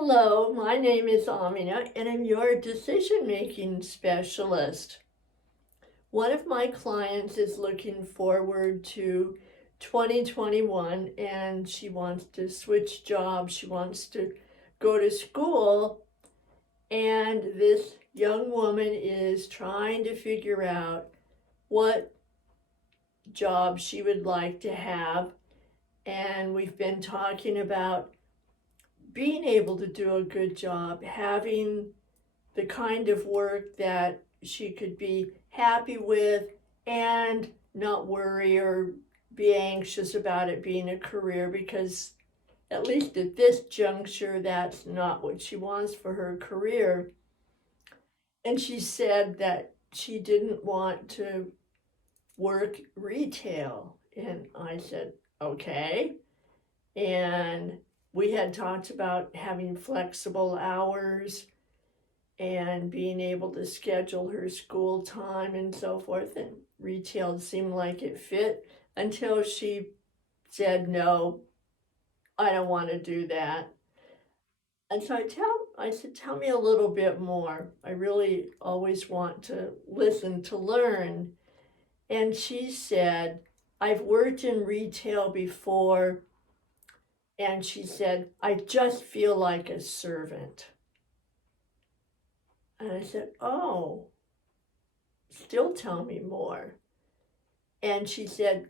Hello, my name is Amina, and I'm your decision-making specialist. One of my clients is looking forward to 2021 and she wants to switch jobs. She wants to go to school, and this young woman is trying to figure out what job she would like to have. And we've been talking about being able to do a good job, having the kind of work that she could be happy with and not worry or be anxious about it being a career, because at least at this juncture that's not what she wants for her career. And she said that she didn't want to work retail, and I said okay. And we had talked about having flexible hours and being able to schedule her school time and so forth. And retail seemed like it fit until she said, no, I don't want to do that. And so I said, tell me a little bit more. I really always want to listen to learn. And she said, I've worked in retail before. And she said, I just feel like a servant. And I said, oh, still tell me more. And she said,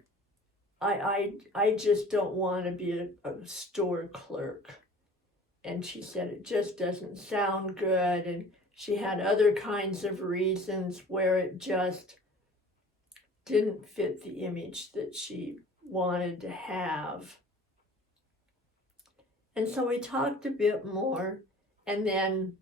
I just don't want to be a store clerk. And she said it just doesn't sound good. And she had other kinds of reasons where it just didn't fit the image that she wanted to have. And so we talked a bit more, and then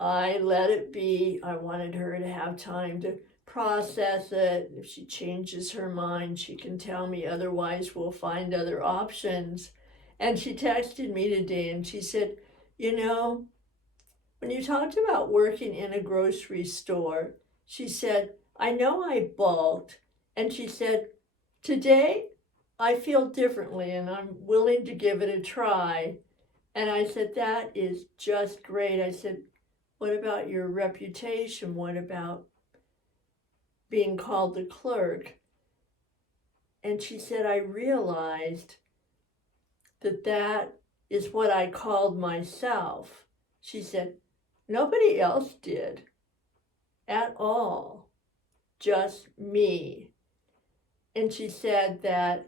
I let it be. I wanted her to have time to process it. If she changes her mind, she can tell me. Otherwise, we'll find other options. And she texted me today and she said, you know, when you talked about working in a grocery store, she said, I know I bulked. And she said, today I feel differently and I'm willing to give it a try. And I said, that is just great. I said, what about your reputation? What about being called the clerk? And she said, I realized that that is what I called myself. She said, nobody else did at all, just me. And she said that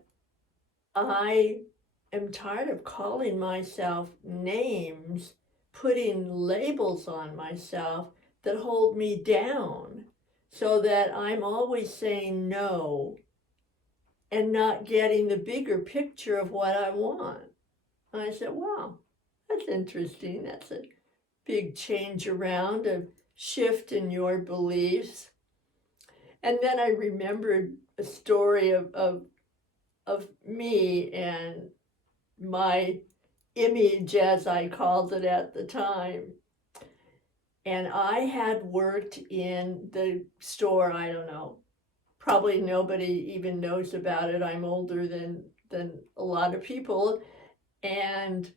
I am tired of calling myself names, putting labels on myself that hold me down, so that I'm always saying no and not getting the bigger picture of what I want. And I said, wow, that's interesting. That's a big change around, a shift in your beliefs. And then I remembered a story of me and my image, as I called it at the time. And I had worked in the store, I don't know, probably nobody even knows about it. I'm older than a lot of people. And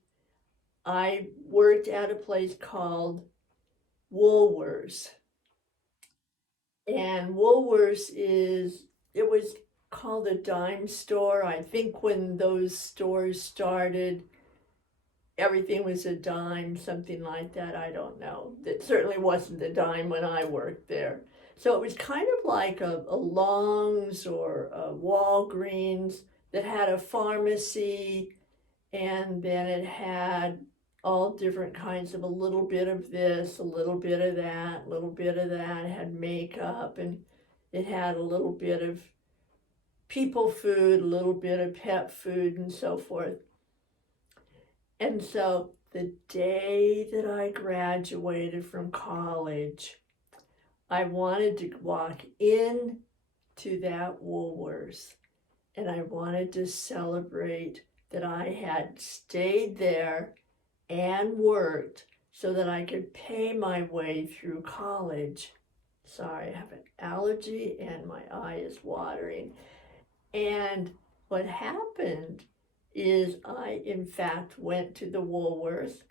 I worked at a place called Woolworths. And Woolworths it was called a dime store. I think when those stores started, everything was a dime, something like that. I don't know. It certainly wasn't a dime when I worked there. So it was kind of like a Long's or a Walgreens that had a pharmacy, and then it had all different kinds of a little bit of this, a little bit of that, a little bit of that. It had makeup, and it had a little bit of people food, a little bit of pet food, and so forth. And so the day that I graduated from college, I wanted to walk in to that Woolworths, and I wanted to celebrate that I had stayed there and worked so that I could pay my way through college. Sorry, I have an allergy and my eye is watering. And what happened is I, in fact, went to the Woolworths.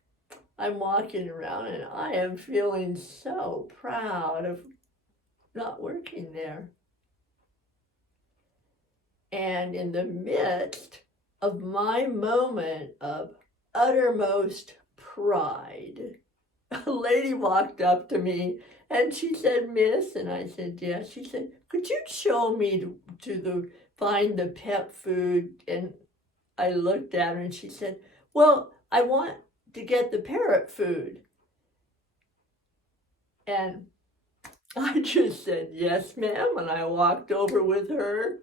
I'm walking around and I am feeling so proud of not working there. And in the midst of my moment of uttermost pride, a lady walked up to me and she said, "Miss," and I said, "Yes." She said, "Could you show me to find the pet food?" And I looked at her and she said, "Well, I want to get the parrot food." And I just said, "Yes, ma'am," and I walked over with her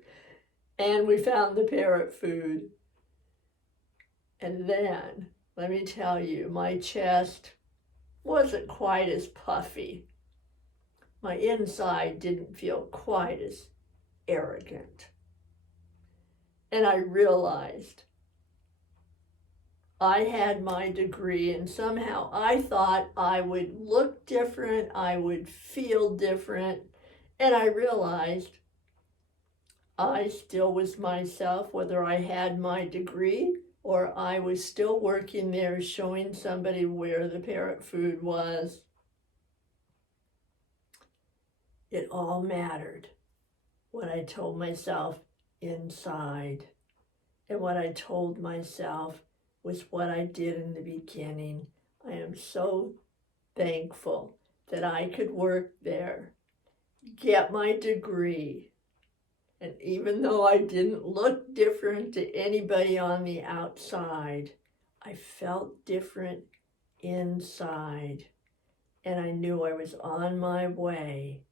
and we found the parrot food. And then, let me tell you, my chest wasn't quite as puffy. My inside didn't feel quite as arrogant. And I realized I had my degree and somehow I thought I would look different, I would feel different, and I realized I still was myself whether I had my degree or I was still working there showing somebody where the parrot food was. It all mattered what I told myself inside. And what I told myself was what I did in the beginning. I am so thankful that I could work there, get my degree, and even though I didn't look different to anybody on the outside, I felt different inside. And I knew I was on my way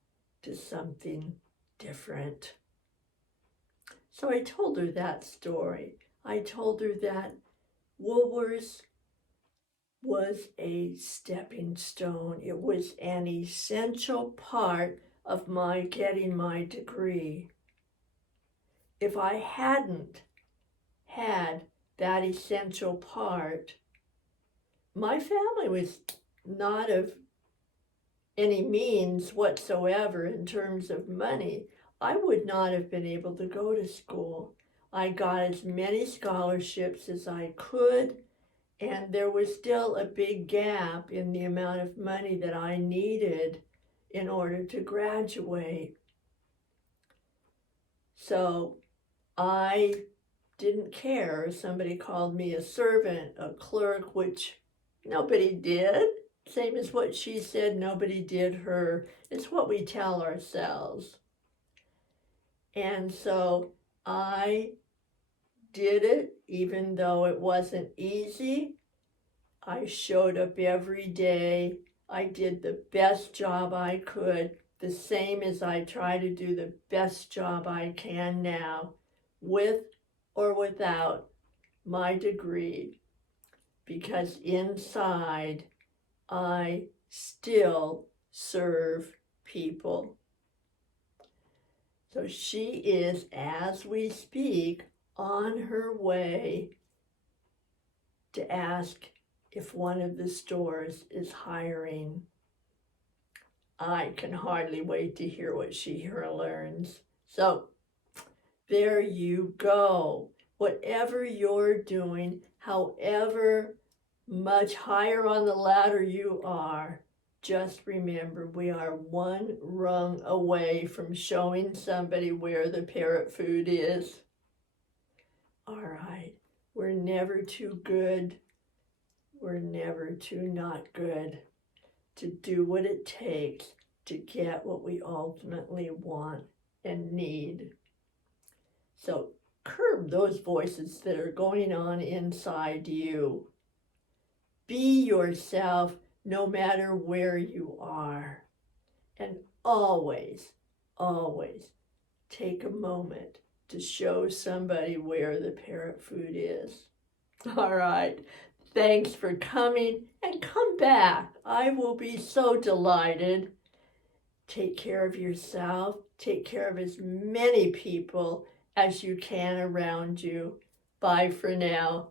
to something different. So I told her that story. I told her that Woolworths was a stepping stone. It was an essential part of my getting my degree. If I hadn't had that essential part, my family was not of any means whatsoever in terms of money. I would not have been able to go to school. I got as many scholarships as I could, and there was still a big gap in the amount of money that I needed in order to graduate. So I didn't care if somebody called me a servant, a clerk, which nobody did. Same as what she said, nobody did her. It's what we tell ourselves. And so I did it, even though it wasn't easy. I showed up every day. I did the best job I could, the same as I try to do the best job I can now, with or without my degree, because inside I still serve people. So she is, as we speak, on her way to ask if one of the stores is hiring. I can hardly wait to hear what she learns. So there you go. Whatever you're doing, however much higher on the ladder you are, just remember we are one rung away from showing somebody where the parrot food is. All right, we're never too good. We're never too not good to do what it takes to get what we ultimately want and need. So curb those voices that are going on inside you. Be yourself no matter where you are. And always, always take a moment to show somebody where the parrot food is. All right. Thanks for coming and come back. I will be so delighted. Take care of yourself. Take care of as many people as you can around you. Bye for now.